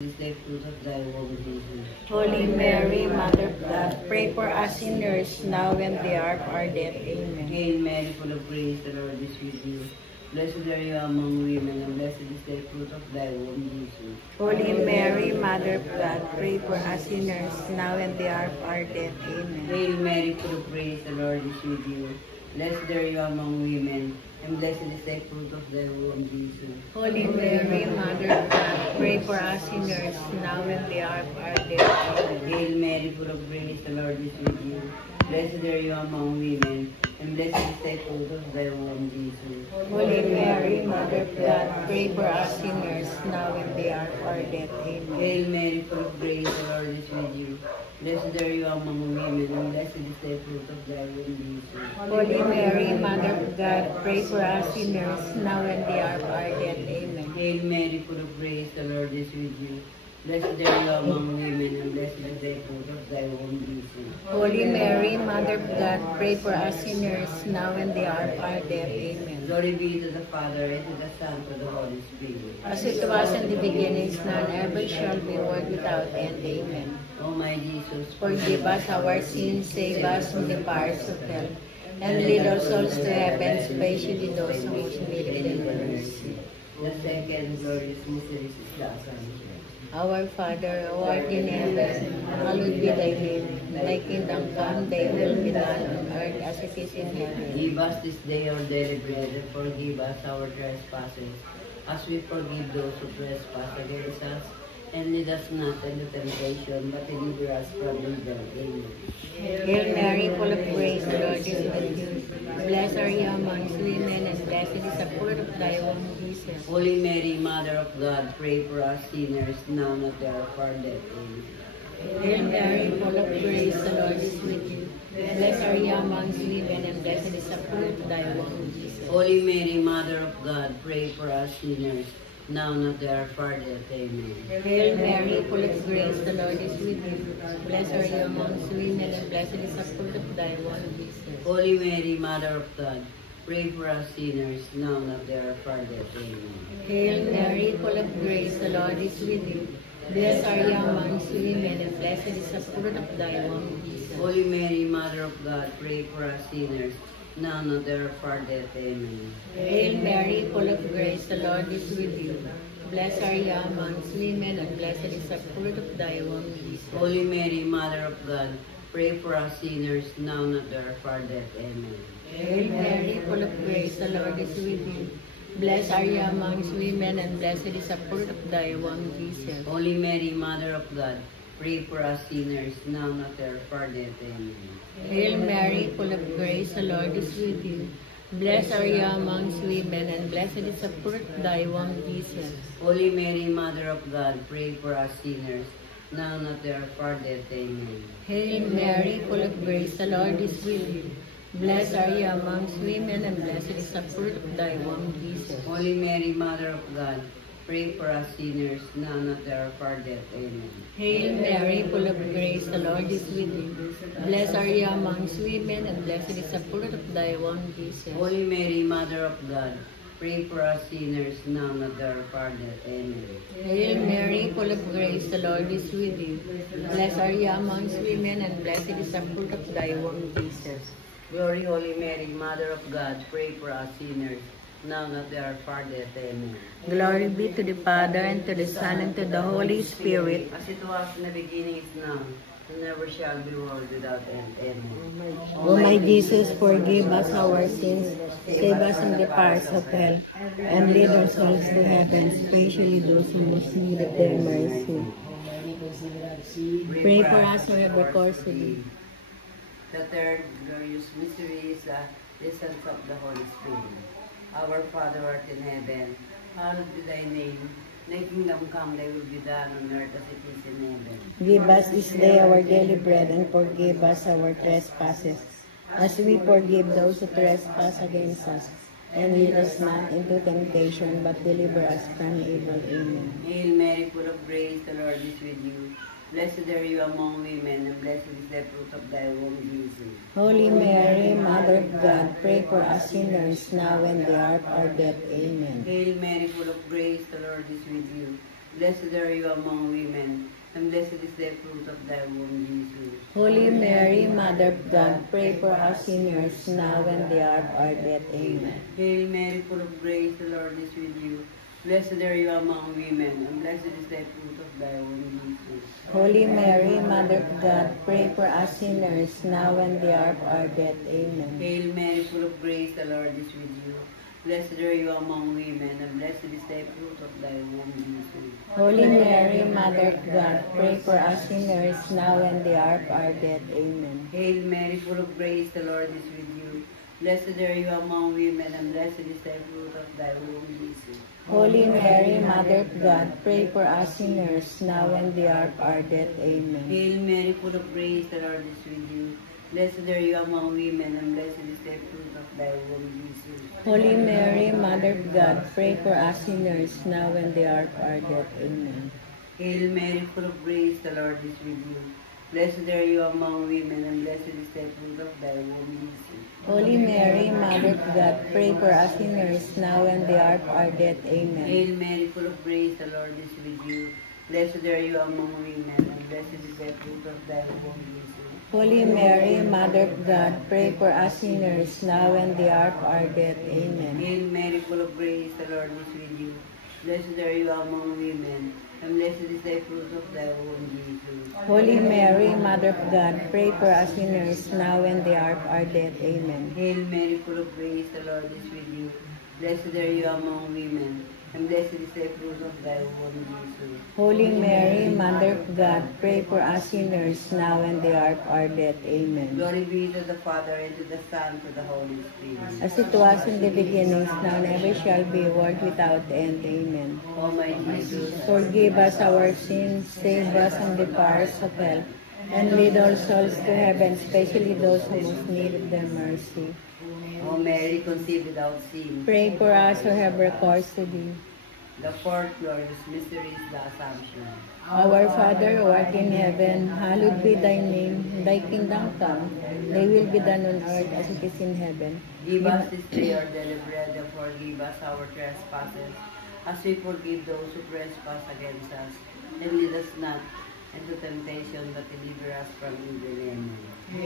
Is the fruit of thy womb, Jesus. Holy Mary, Mother of God, pray for us sinners now and the hour of our death. Amen. Hail Mary, full of grace, the Lord is with you. Blessed are you among women, and blessed is the fruit of thy womb, Jesus. Holy Mary, Mother of God, pray for us sinners now and the hour of our death. Amen. Hail Mary, full of grace, the Lord is with you. Blessed are you among women, and blessed is the fruit of thy womb, Jesus. Holy Mary, Mother of God, pray for us sinners now and the hour of our death. Amen. Hail Mary, full of grace, the Lord is with you. Blessed are you among women, and blessed is the fruit of thy womb, Jesus. Holy Mary, Mother of God, pray for us sinners now and the hour of our death. Amen. Hail Mary, full of grace, the Lord is with you. Blessed are you among women, and blessed is the fruit of thy womb, Jesus. Holy Mary, Mother of God, pray for us sinners now and the hour of our death. Amen. Hail Mary, full of grace, the Lord is with you. Blessed are you among women, and blessed is the fruit of thy womb, Jesus. Holy Mary, Mother of God, pray for us sinners now and the hour of our death. Amen. Glory be to the Father, and to the Son, and to the Holy Spirit. As it was in the beginning, is now, and ever shall be, world without end. Amen. O my Jesus, Forgive us our sins, save us from the fires of hell, and lead our souls to heaven, especially those who need thy mercy. The second glorious mystery is the Ascension. Our Father, who art in heaven, hallowed be thy name. Thy kingdom come, thy will be done on earth as it is in heaven. Give us this day our daily bread, and forgive us our trespasses, as we forgive those who trespass against us. And lead us not into temptation, but deliver us from evil. Amen. Hail Mary, full of grace, the Lord is with you. Blessed are you amongst women, and blessed is the fruit of thy womb, Jesus. Holy Mary, Mother of God, pray for us sinners, now and at the hour of our death. Amen. Hail Mary, full of grace, the Lord is with you. Blessed are you amongst women, and blessed is the fruit of thy womb, Jesus. Holy Mary, Mother of God, pray for us sinners, now and at the hour of our death. Amen. Hail Mary, full of grace, the Lord is with you. Blessed are you amongst women, and blessed is the fruit of thy womb, Jesus. Holy Mary, Mother of God, pray for us sinners, now and at the hour of our death. Amen. Hail Mary, full of grace, the Lord is with you. Blessed are you amongst women, and blessed is the fruit of thy womb, Jesus. Holy Mary, Mother of God, pray for us sinners, now and at the hour of our death. Amen. Hail Mary, full of grace, the Lord is with you. Blessed are you amongst women, and blessed is the fruit of thy womb, Jesus. Holy Mary, Mother of God, pray for us sinners, now and at the hour of our death. Amen. Hail Mary, full of grace, the Lord is with you. Blessed are you amongst women, and blessed is the fruit of thy womb, Jesus. Holy Mary, Mother of God, pray for us sinners, now and at the hour of our death. Amen. Hail Mary, full of grace, the Lord is with you. Blessed are you amongst women, and blessed is the fruit of thy womb, Jesus. Holy Mary, Mother of God, pray for us sinners, now and at the hour of our death. Amen. Hail Mary, full of grace, the Lord is with you. Blessed are you amongst women, and blessed is the fruit of thy womb, Jesus. Holy Mary, Mother of God, pray for us sinners, now and at the hour of our death. Amen. Hail Mary, full of grace, the Lord is with you. Blessed are you amongst women, and blessed is the fruit of thy womb, Jesus. Holy Mary, Mother of God, pray for us sinners, now and at the hour of our death. Amen. Hail Mary, full of grace, the Lord is with you. Blessed are you amongst women, and blessed is the fruit of thy womb, Jesus. Glory, Holy Mary, Mother of God, pray for us sinners, now and at the hour of our death. Amen. Glory be to the Father, and to the Son, and to the Holy Spirit. As it was in the beginning, is now, and never shall be, world without end. Amen. O my Jesus, forgive us our sins, save us from the fires of hell, and lead our souls to heaven, especially those who most need of thy mercy. Pray for us who have recourse to thee. The third glorious mystery is the descent of the Holy Spirit. Our Father art in heaven, hallowed be thy name. Thy kingdom come, thy will be done on earth as it is in heaven. Give us this day our daily bread, and forgive us our trespasses, as we forgive those who trespass against us. And lead us not into temptation, but deliver us from evil. Amen. Hail Mary, full of grace, the Lord is with you. Blessed are you among women, and blessed is the fruit of thy womb, Jesus. Holy Mary, Mother of God, pray for us sinners now and the hour of our death. Amen. Hail Mary, full of grace, the Lord is with you. Blessed are you among women, and blessed is the fruit of thy womb, Jesus. Holy Mary, Mother of God, pray for us sinners, now and the hour of our death. Amen. Hail Mary, full of grace, the Lord is with you. Blessed are you among women, and blessed is the fruit of thy womb, Jesus. Holy Mary, Mother of God, pray for us sinners, now and the hour of our death. Amen. Hail Mary, full of grace, the Lord is with you. Blessed are you among women, and blessed is the fruit of thy womb, Jesus. Holy Mary, Mother of God, pray for us sinners, now and the hour of our death. Amen. Hail Mary, full of grace, the Lord is with you. Blessed are you among women, and blessed is the fruit of thy womb, Jesus. Holy Mary, Mother of God, pray for us sinners, now and the hour of our death. Amen. Hail Mary, full of grace, the Lord is with you. Blessed are you among women, and blessed is the fruit of thy womb, Jesus. Holy Mary, Mother of God, pray for us sinners, now and the hour of our death. Amen. Hail Mary, full of grace, the Lord is with you. Blessed are you among women, and blessed is the fruit of thy womb, Jesus. Holy Mary, Mother of God, pray for us sinners, now and the hour of our death. Amen. Hail Mary, full of grace, the Lord is with you. Blessed are you among women, and blessed is the fruit of thy womb, Jesus. Holy Mary, Mother of God, pray for us sinners, now and the hour of our death. Amen. Hail Mary, full of grace, the Lord is with you. Blessed are you among women, and blessed is the fruit of thy womb, Jesus. Holy Mary, Mother of God, pray for us sinners, now and the hour of our death. Amen. Hail Mary, full of grace, the Lord is with you. Blessed are you among women, and blessed is the fruit of thy womb, Jesus. Holy Mary, Mother of God, pray for us sinners, now and the hour of our death. Amen. Glory be to the Father, and to the Son, and to the Holy Spirit. As it was in the beginning, now and ever shall be, world without end. Amen. O my Jesus, Forgive us our sins, save us from the powers of hell, and lead all souls to heaven, especially those who most need of thy mercy. O Mary, conceived without sin. Pray for us who have recourse to thee. The fourth glorious mystery is the Assumption. Our Father who art in heaven, hallowed be thy name. Thy kingdom come, thy will be done on earth as it is in heaven. Give us this day our daily bread, and forgive us our trespasses, as we forgive those who trespass against us. And lead us not into temptation, but deliver us from evil. Amen.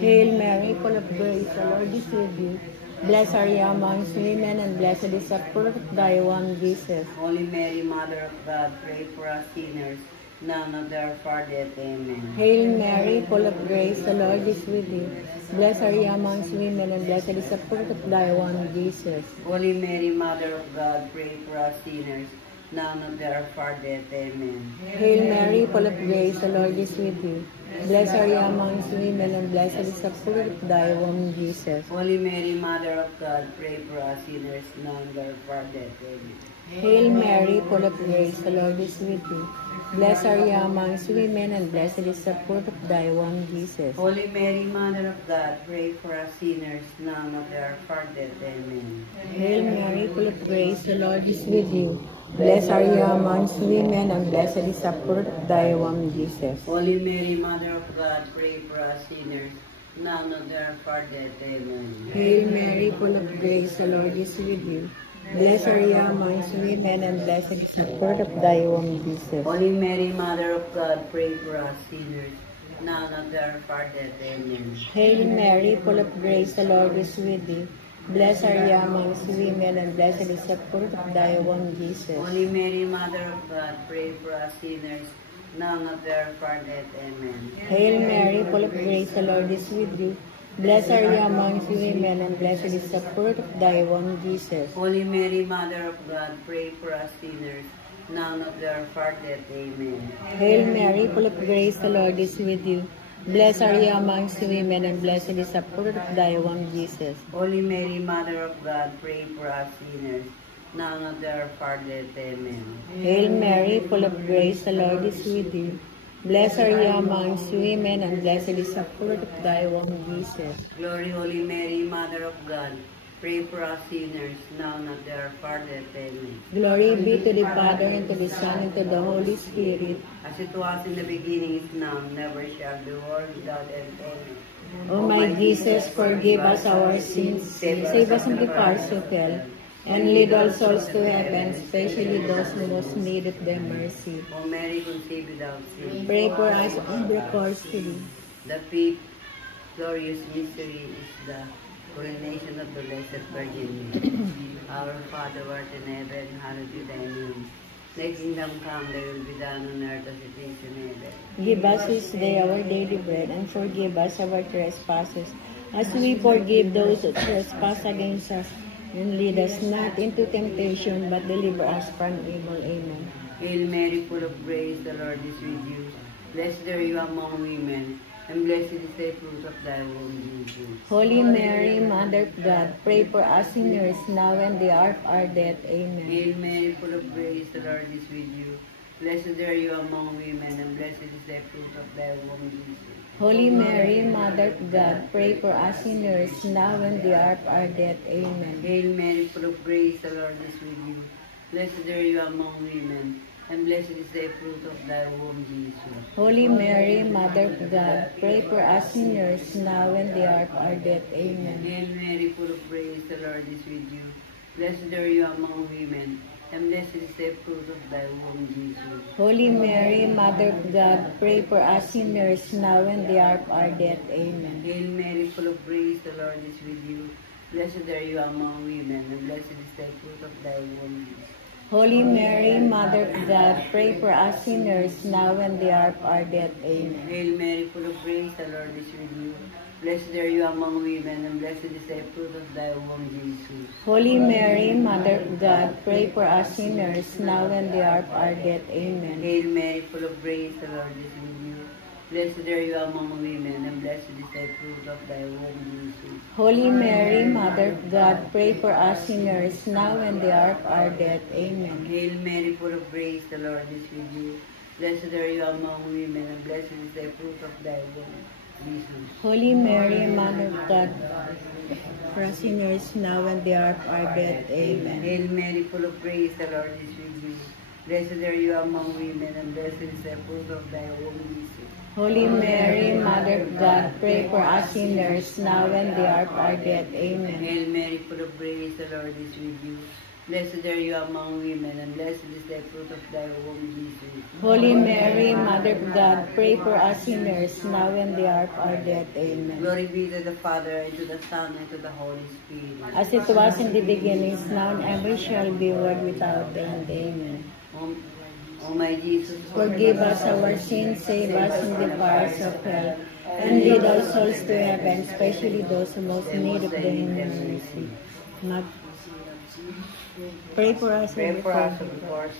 Hail Mary, full of grace, the Lord is with you. Blessed are you amongst women, and blessed is the fruit of thy womb, Jesus. Holy Mary, Mother of God, pray for us sinners, now and at the hour of our death. Amen. Hail Mary, full of grace, the Lord is with you. Blessed are you amongst women, and blessed is the fruit of thy womb, Jesus. Holy Mary, Mother of God, pray for us sinners, now and at the hour of our death. Amen. Hail Mary, full of grace, the Lord is with you. Blessed are you amongst women, and blessed is the fruit of thy womb, Jesus. Holy Mary, Mother of God, pray for us sinners, now and at the hour of our death. Amen. Hail Mary, full of grace, the Lord is with you. Blessed are you amongst women, and blessed is the fruit of thy womb, Jesus. Holy Mary, Mother of God, pray for us sinners, now and at the hour of our death. Amen. Hail Mary, full of grace, the Lord is with you. Blessed are you amongst women, and blessed is the fruit of thy womb, Jesus. Holy Mary, Mother of God, pray for us sinners, now and at the hour of our death. Amen. Hail Mary, full of grace, the Lord is with you. Blessed are you amongst women, and blessed is the fruit of thy womb, Jesus. Holy Mary, Mother of God, pray for us sinners, now and at the hour of our death. Amen. Hail Mary, full of grace, the Lord is with thee. Blessed are you amongst women, and blessed is the fruit of thy womb, Jesus. Holy Mary, Mother of God, pray for us sinners, now and at the hour of our death. Amen. Hail Mary, full of grace, the Lord is with you. Blessed are you amongst women, and blessed is the fruit of thy womb, Jesus. Holy Mary, Mother of God, pray for us sinners, now and at the hour of our death. Amen. Hail Mary, full of grace, the Lord is with you. Blessed are you amongst women, and blessed is the fruit of thy womb, Jesus. Holy Mary, Mother of God, pray for us sinners, now and at the hour of our death. Amen. Hail Mary, full of grace, the Lord is with you. Blessed are you amongst women, and blessed is the fruit of thy womb, Jesus. Glory, Holy Mary, Mother of God, pray for us sinners, now and at the hour of our death. Amen. Glory be to the Father, and to the Son, and to the Holy Spirit. As it was in the beginning, is now, never shall be, world without end. Amen. O my Jesus, forgive us our sins, save us from the fires of hell, and lead all souls to heaven, especially those who most need of their mercy. O Mary, conceived without sin. Pray for us on recourse to thee. The fifth glorious mystery is the coronation of the Blessed Virgin Mary. Our Father who art in heaven, hallowed be thy name. Thy kingdom come, thy will be done on earth as it is in heaven. Give us this day our daily bread, and forgive us our trespasses, as we forgive those who trespass against us. And lead us not into temptation, but deliver us from evil. Amen. Hail Mary, full of grace, the Lord is with you. Blessed are you among women, and blessed is the fruit of thy womb, Jesus. Holy Mary, Mother of God, pray for us sinners, now and the hour of our death. Amen. Hail Mary, full of grace, the Lord is with you. Blessed are you among women, and blessed is the fruit of thy womb, Jesus. Holy Mary, Mother of God, pray for us sinners, now and the hour of our death. Amen. Hail Mary, full of grace, the Lord is with you. Blessed are you among women, and blessed is the fruit of thy womb, Jesus. Holy Mary, Mother of God, pray for us sinners, now and the hour of our death. Amen. Hail Mary, full of grace, the Lord is with you. Blessed are you among women, and blessed is the fruit of thy womb, Jesus. Holy Mary, Mother of God, pray for us sinners, now and the hour of our death. Amen. Hail Mary, full of grace, the Lord is with you. Blessed are you among women, and blessed is the fruit of thy womb, Jesus. Holy Mary, Mother of God, pray for us sinners, now and the hour of our death. Amen. Hail Mary, full of grace, the Lord is with you. Blessed are you among women, and blessed is the fruit of thy womb, Jesus. Holy Mary, Mother of God, pray for us sinners, now and the hour of our death. Amen. Hail Mary, full of grace, the Lord is with you. Blessed are you among women, and blessed is the fruit of thy womb, Jesus. Holy Mary, Mother of God, pray for us sinners, now and the hour of our death. Amen. Hail Mary, full of grace, the Lord is with you. Blessed are you among women, and blessed is the fruit of thy womb, Jesus. Holy Mary, Mother of God, for us sinners, now and the hour of our death. Amen. Hail Mary, full of grace, the Lord is with you. Blessed are you among women, and blessed is the fruit of thy womb, Jesus. Holy Mary, Mother of God, pray for us sinners, now and the hour of our death. Amen. Hail Mary, full of grace, the Lord is with you. Blessed are you among women, and blessed is the fruit of thy womb, Jesus. Holy Mary, Mother of God, pray for us sinners, now and the hour of our death. Amen. Glory be to the Father, and to the Son, and to the Holy Spirit. As it was in the beginning, is now, and ever shall be, world without end. Amen. O my Jesus, Forgive us our sins, save us from the fires of hell, and lead all souls to heaven, especially those who most need of thy mercy. Pray for us, pray for us, of course.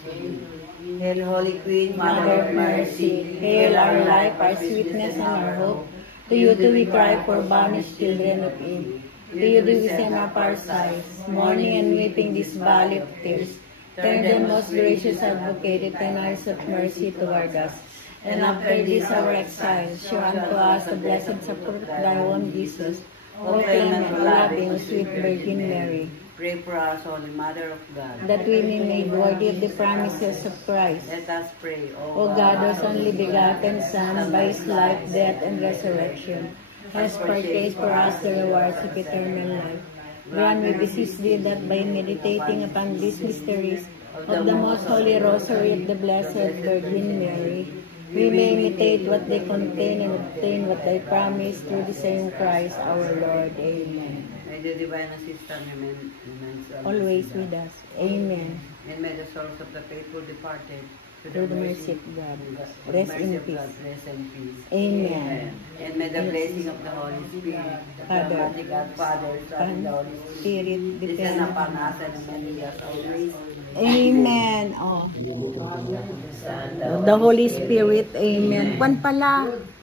Hail, Holy Queen, Mother of mercy, hail our life, our sweetness, and our hope. To you do we cry, for banished children of Eve. To you do we send up our sighs, mourning and weeping this valley of tears. Turn then, most gracious Advocate, thine eyes of mercy toward us. And after this our exile, show unto us the blessed support of thy womb, Jesus. O clement, loving, sweet Virgin Mary, pray for us, Holy Mother of God, that we may be made worthy of the promises of Christ. Let us pray, O God, whose only begotten Son, by his life, death, and resurrection, has purchased for us the rewards of eternal life. Grant, we beseech thee, that by meditating upon these mysteries of the most holy rosary of the Blessed Virgin Mary, we may imitate what they contain and obtain what they promise through the same Christ our Lord. Amen. May the divine assistance remain Always with us. Amen. And may the souls of the faithful departed, Through the mercy of God, rest in peace. Rest in peace. Amen. And may the blessing of the Holy Spirit, the Father, Almighty God, Father, Son, and the Holy Spirit, Spirit, descend depend upon us and remain us always. Amen. Oh. The Holy Spirit. Amen. Kwan pala.